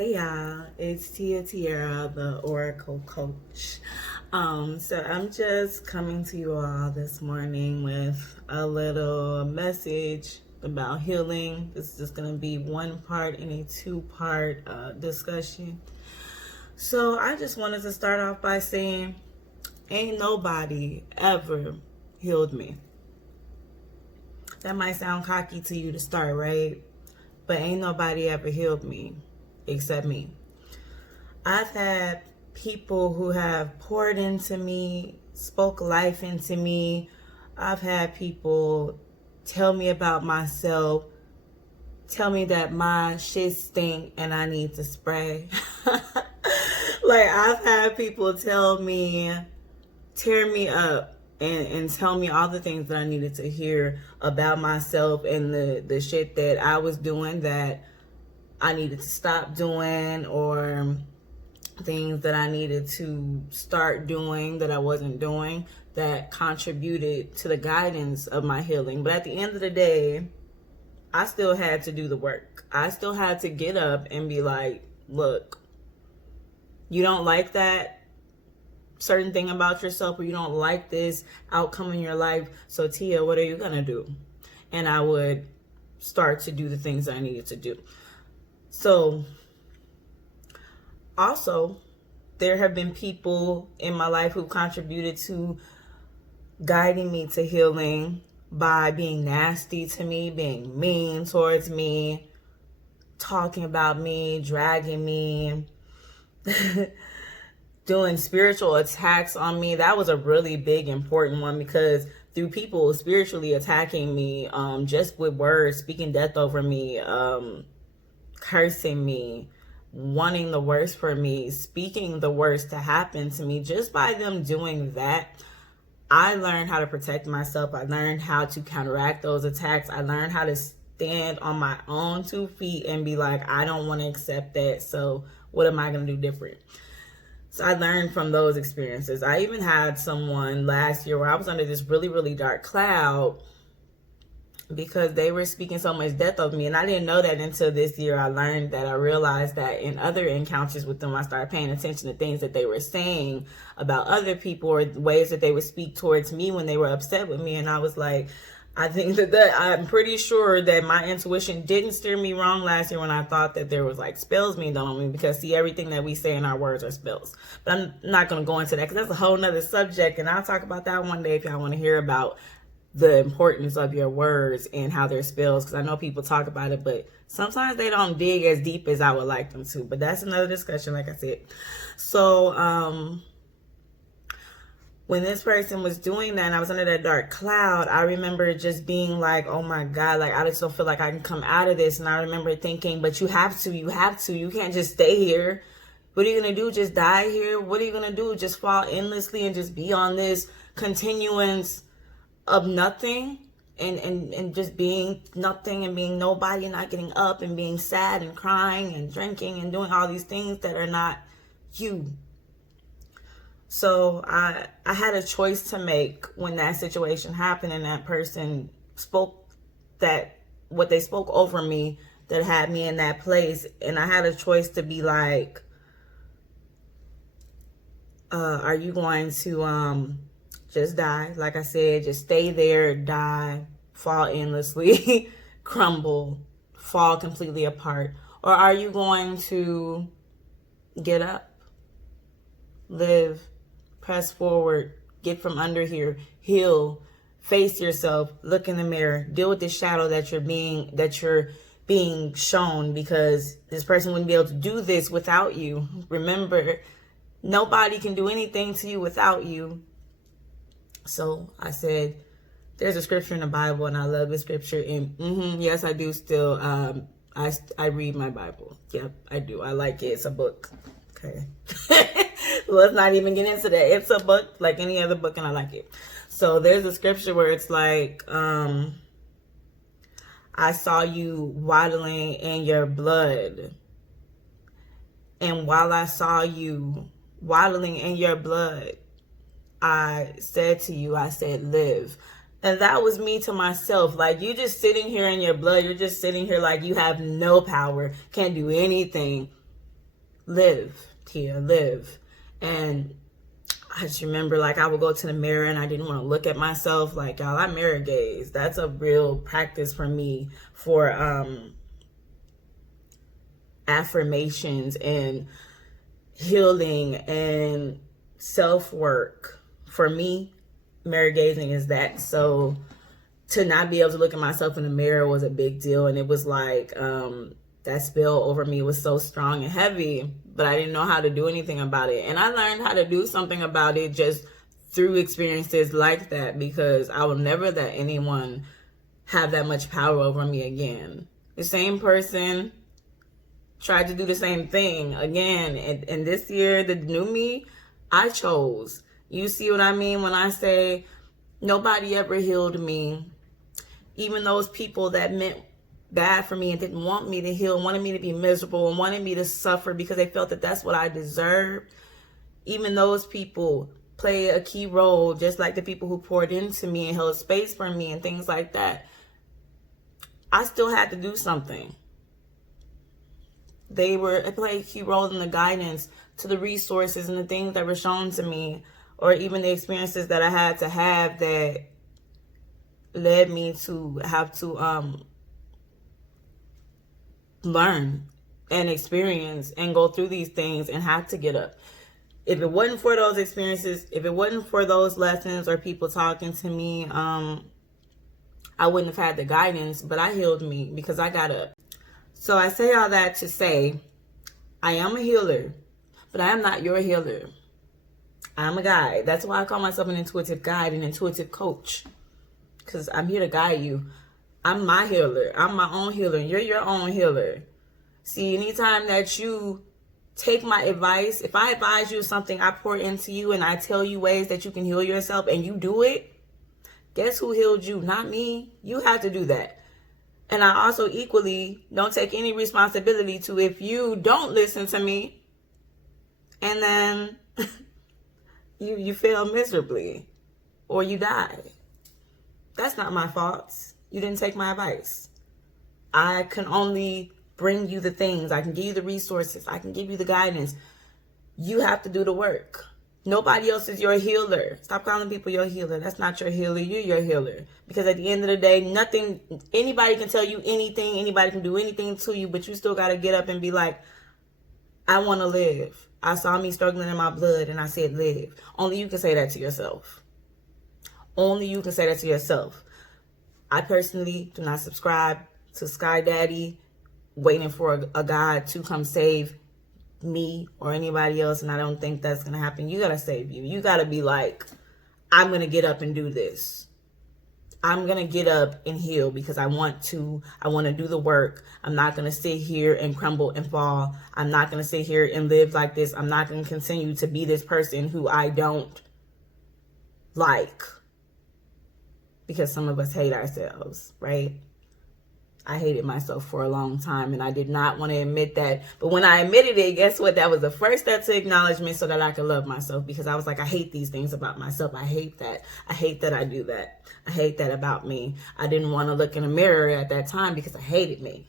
Hey y'all, it's Tia Tiara, the Oracle Coach. So I'm just coming to you all this morning with a little message about healing. This is just going to be one part in a two-part discussion. So I just wanted to start off by saying, ain't nobody ever healed me. That might sound cocky to you to start, right? But ain't nobody ever healed me except me. I've had people who have poured into me, spoke life into me. I've had people tell me about myself, tell me that my shit stink and I need to spray. Like, I've had people tell me, tear me up and tell me all the things that I needed to hear about myself and the shit that I was doing that I needed to stop doing, or things that I needed to start doing that I wasn't doing that contributed to the guidance of my healing. But at the end of the day, I still had to do the work. I still had to get up and be like, look, you don't like that certain thing about yourself, or you don't like this outcome in your life. So Tia, what are you gonna do? And I would start to do the things that I needed to do. So also, there have been people in my life who contributed to guiding me to healing by being nasty to me, being mean towards me, talking about me, dragging me, doing spiritual attacks on me. That was a really big, important one, because through people spiritually attacking me, just with words, speaking death over me, cursing me, wanting the worst for me, speaking the worst to happen to me, just by them doing that, I learned how to protect myself. I learned how to counteract those attacks. I learned how to stand on my own 2 feet and be like, I don't want to accept that, so what am I going to do different? So I learned from those experiences. I even had someone last year where I was under this really, really dark cloud because they were speaking so much death of me. And I didn't know that until this year. I learned that. I realized that in other encounters with them, I started paying attention to things that they were saying about other people, or ways that they would speak towards me when they were upset with me. And I was like, I think that I'm pretty sure that my intuition didn't steer me wrong last year when I thought that there was like spells being done on me, because see, everything that we say in our words are spells. But I'm not going to go into that because that's a whole nother subject, and I'll talk about that one day if y'all want to hear about the importance of your words and how they're spells, because I know people talk about it, but sometimes they don't dig as deep as I would like them to. But that's another discussion, like I said. So when this person was doing that and I was under that dark cloud, I remember just being like, oh my God, like I just don't feel like I can come out of this. And I remember thinking, but you have to, you can't just stay here. What are you going to do? Just die here? What are you going to do? Just fall endlessly and just be on this continuance of nothing and just being nothing and being nobody, and not getting up and being sad and crying and drinking and doing all these things that are not you. So I had a choice to make when that situation happened and that person spoke that what they spoke over me that had me in that place. And I had a choice to be like, are you going to just die? Like I said, just stay there, die, fall endlessly, crumble, fall completely apart? Or are you going to get up, live, press forward, get from under here, heal, face yourself, look in the mirror, deal with this shadow that you're being shown, because this person wouldn't be able to do this without you. Remember, nobody can do anything to you without you. So I said, there's a scripture in the Bible, and I love the scripture. And yes, I do still. I read my Bible. Yep, I do. I like it. It's a book. Okay. Let's not even get into that. It's a book like any other book, and I like it. So there's a scripture where it's like, I saw you waddling in your blood. And while I saw you waddling in your blood, I said to you, I said, live. And that was me to myself. Like, you just sitting here in your blood. You're just sitting here like you have no power, can't do anything. live, Tia, live. And I just remember, like, I would go to the mirror and I didn't want to look at myself. Like, y'all, I mirror gaze. That's a real practice for me for affirmations and healing and self-work. For me, mirror gazing is that. So to not be able to look at myself in the mirror was a big deal. And it was like, that spell over me was so strong and heavy, but I didn't know how to do anything about it. And I learned how to do something about it just through experiences like that, because I will never let anyone have that much power over me again. The same person tried to do the same thing again. And this year, the new me, I chose. You see what I mean when I say nobody ever healed me. Even those people that meant bad for me and didn't want me to heal, wanted me to be miserable and wanted me to suffer because they felt that that's what I deserved. Even those people play a key role, just like the people who poured into me and held space for me and things like that. I still had to do something. They played a key role in the guidance to the resources and the things that were shown to me, or even the experiences that I had to have that led me to have to learn and experience and go through these things and have to get up. If it wasn't for those experiences, if it wasn't for those lessons or people talking to me, I wouldn't have had the guidance, but I healed me because I got up. So I say all that to say, I am a healer, but I am not your healer. I'm a guide. That's why I call myself an intuitive guide, an intuitive coach, because I'm here to guide you. I'm my healer. I'm my own healer. And you're your own healer. See, anytime that you take my advice, if I advise you of something, I pour into you and I tell you ways that you can heal yourself and you do it, guess who healed you? Not me. You have to do that. And I also equally don't take any responsibility to if you don't listen to me and then you fail miserably or you die. That's not my fault. You didn't take my advice. I can only bring you the things. I can give you the resources. I can give you the guidance. You have to do the work. Nobody else is your healer. Stop calling people your healer. That's not your healer. You're your healer. Because at the end of the day, anybody can tell you anything. Anybody can do anything to you, but you still got to get up and be like, I want to live. I saw me struggling in my blood and I said live. Only you can say that to yourself. Only you can say that to yourself. I personally do not subscribe to Sky Daddy waiting for a God to come save me or anybody else, and I don't think that's going to happen. You got to save you. You got to be like, I'm going to get up and do this. I'm going to get up and heal because I want to do the work. I'm not going to sit here and crumble and fall. I'm not going to sit here and live like this. I'm not going to continue to be this person who I don't like. Because some of us hate ourselves, right? I hated myself for a long time and I did not want to admit that. But when I admitted it, guess what? That was the first step to acknowledgement so that I could love myself, because I was like, I hate these things about myself. I hate that. I hate that I do that. I hate that about me. I didn't want to look in a mirror at that time because I hated me.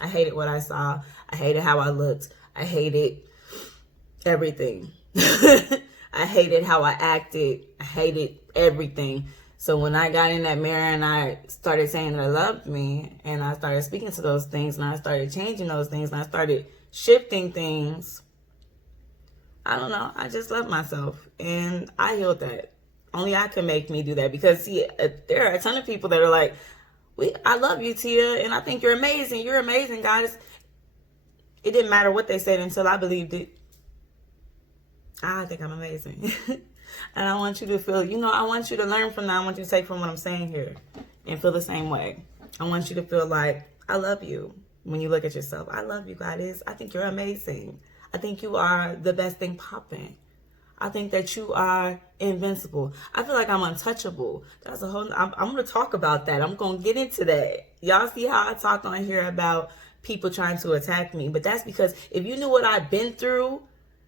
I hated what I saw. I hated how I looked. I hated everything. I hated how I acted. I hated everything. So when I got in that mirror and I started saying that I loved me and I started speaking to those things and I started changing those things and I started shifting things, I don't know, I just love myself and I healed that. Only I can make me do that, because see, there are a ton of people that are like, I love you, Tia, and I think you're amazing. You're amazing, God. It didn't matter what they said until I believed it. I think I'm amazing. And I want you to feel, I want you to learn from that. I want you to take from what I'm saying here and feel the same way. I want you to feel like, I love you. When you look at yourself, I love you, Goddess. I think you're amazing. I think you are the best thing popping. I think that you are invincible. I feel like I'm untouchable. That's a whole, I'm going to talk about that. I'm going to get into that. Y'all see how I talk on here about people trying to attack me. But that's because if you knew what I've been through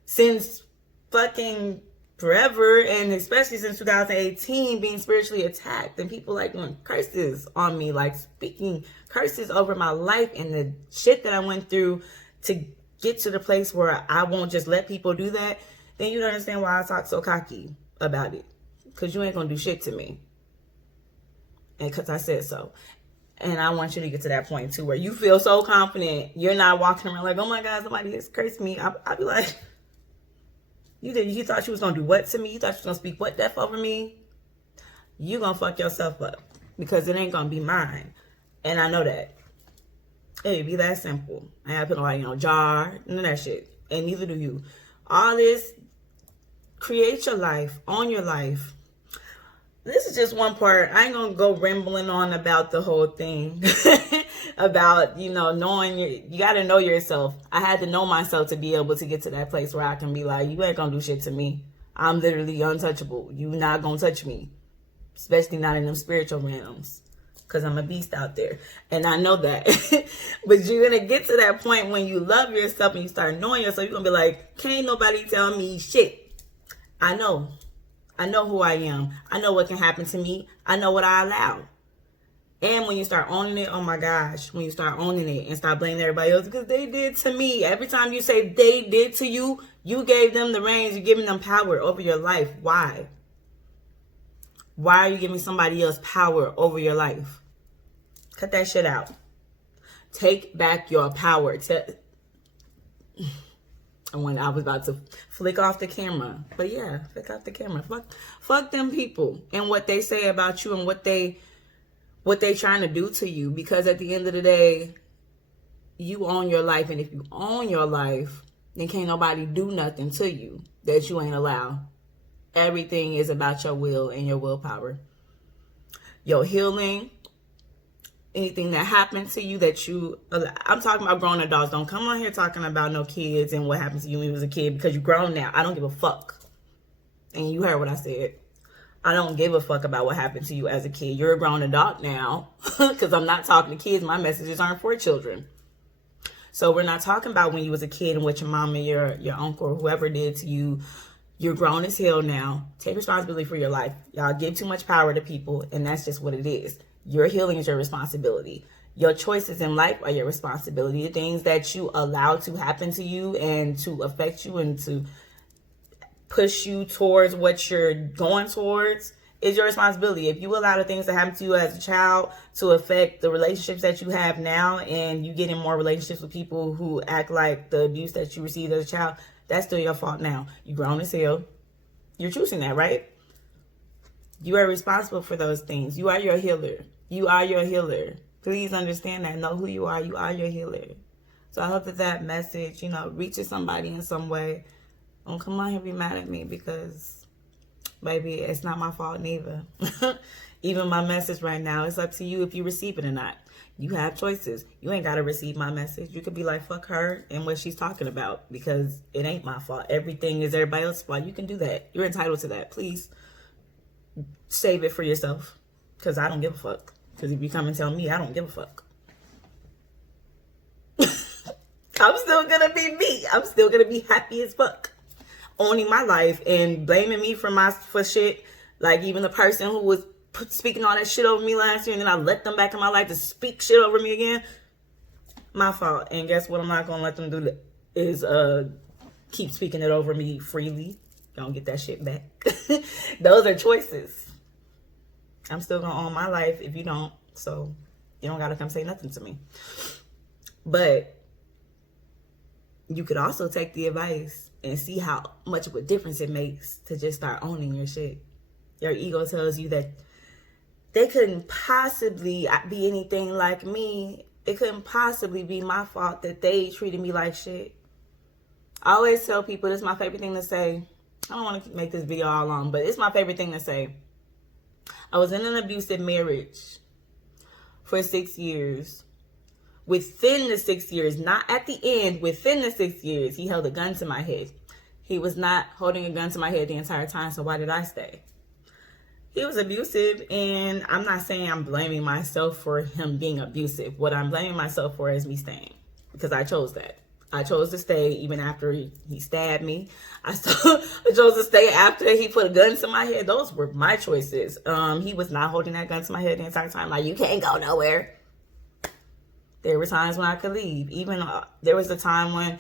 since fucking forever, and especially since 2018, being spiritually attacked and people like doing curses on me, like speaking curses over my life and the shit that I went through to get to the place where I won't just let people do that, then you don't understand why I talk so cocky about it. Because you ain't going to do shit to me. And because I said so. And I want you to get to that point too, where you feel so confident. You're not walking around like, oh my God, somebody has cursed me. I'll be like, you thought you was going to do what to me? You thought you was going to speak what death over me? You going to fuck yourself up. Because it ain't going to be mine. And I know that. It'd be that simple. I have to put like, jar, none of that shit. And neither do you. All this, create your life, own your life. This is just one part. I ain't gonna go rambling on about the whole thing. About, knowing you gotta know yourself. I had to know myself to be able to get to that place where I can be like, you ain't gonna do shit to me. I'm literally untouchable. You not gonna touch me. Especially not in them spiritual realms. Because I'm a beast out there. And I know that. But you're going to get to that point when you love yourself and you start knowing yourself. You're going to be like, can't nobody tell me shit. I know. I know who I am. I know what can happen to me. I know what I allow. And when you start owning it, oh my gosh. When you start owning it and start blaming everybody else because they did to me. Every time you say they did to you, you gave them the reins. You're giving them power over your life. Why? Why are you giving somebody else power over your life? Cut that shit out. Take back your power. When I was about to flick off the camera. But yeah, flick off the camera. Fuck them people and what they say about you and what they trying to do to you. Because at the end of the day, you own your life. And if you own your life, then can't nobody do nothing to you that you ain't allow. Everything is about your will and your willpower. Your healing. Anything that happened to you that I'm talking about grown adults. Don't come on here talking about no kids and what happened to you when you was a kid, because you're grown now. I don't give a fuck. And you heard what I said. I don't give a fuck about what happened to you as a kid. You're a grown adult now, because I'm not talking to kids. My messages aren't for children. So we're not talking about when you was a kid and what your mom and your uncle or whoever did to you. You're grown as hell now. Take responsibility for your life. Y'all give too much power to people, and that's just what it is. Your healing is your responsibility. Your choices in life are your responsibility. The things that you allow to happen to you and to affect you and to push you towards what you're going towards is your responsibility. If you allow the things that happen to you as a child to affect the relationships that you have now, and you get in more relationships with people who act like the abuse that you received as a child, that's still your fault now. You're grown as hell. You're choosing that, right? You are responsible for those things. You are your healer. You are your healer. Please understand that. Know who you are. You are your healer. So I hope that message, reaches somebody in some way. Don't come on here and be mad at me, because, baby, it's not my fault neither. Even my message right now, it's up to you if you receive it or not. You have choices. You ain't got to receive my message. You could be like, fuck her and what she's talking about, because it ain't my fault. Everything is everybody else's fault. You can do that. You're entitled to that. Please. Save it for yourself, because I don't give a fuck. Because if you come and tell me, I don't give a fuck. I'm still gonna be me. I'm still gonna be happy as fuck, owning my life, and blaming me for shit. Like even the person who was speaking all that shit over me last year, and then I let them back in my life to speak shit over me again. My fault. And guess what? I'm not gonna let them do is keep speaking it over me freely. Don't get that shit back. Those are choices. I'm still gonna own my life if you don't. So you don't gotta come say nothing to me. But you could also take the advice and see how much of a difference it makes to just start owning your shit. Your ego tells you that they couldn't possibly be anything like me. It couldn't possibly be my fault that they treated me like shit. I always tell people, this is my favorite thing to say. I don't want to make this video all long, but it's my favorite thing to say. I was in an abusive marriage for 6 years. Within the 6 years, not at the end, within the 6 years, he held a gun to my head. He was not holding a gun to my head the entire time, so why did I stay? He was abusive, and I'm not saying I'm blaming myself for him being abusive. What I'm blaming myself for is me staying, because I chose that. I chose to stay even after he stabbed me. I chose to stay after he put a gun to my head. Those were my choices. He was not holding that gun to my head the entire time. Like, you can't go nowhere. There were times when I could leave. Even there was a time when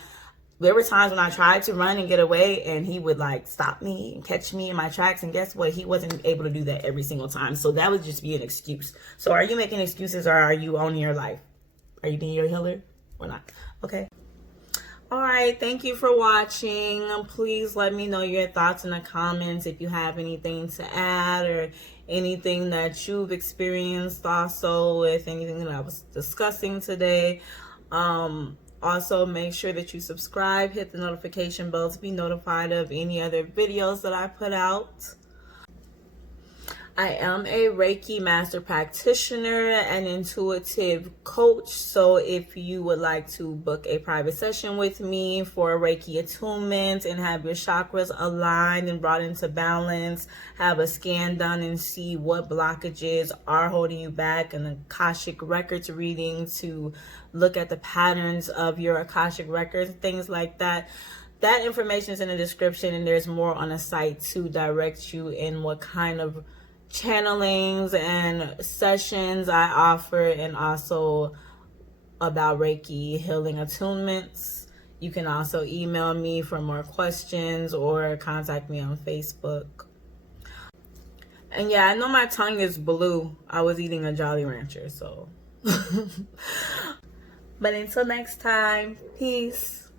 there were times when I tried to run and get away and he would like stop me and catch me in my tracks. And guess what? He wasn't able to do that every single time. So that would just be an excuse. So are you making excuses or are you owning your life? Are you being your healer or not? Okay. All right. Thank you for watching. Please let me know your thoughts in the comments if you have anything to add or anything that you've experienced also with anything that I was discussing today. Also, make sure that you subscribe, hit the notification bell to be notified of any other videos that I put out. I am a Reiki master practitioner and intuitive coach. So if you would like to book a private session with me for Reiki attunement and have your chakras aligned and brought into balance, have a scan done and see what blockages are holding you back, and Akashic records reading to look at the patterns of your Akashic records, things like that. That information is in the description, and there's more on the site to direct you in what kind of channelings and sessions I offer, and also about Reiki healing attunements. You can also email me for more questions or contact me on Facebook. And yeah, I know my tongue is blue. I was eating a Jolly Rancher, so. But until next time, peace.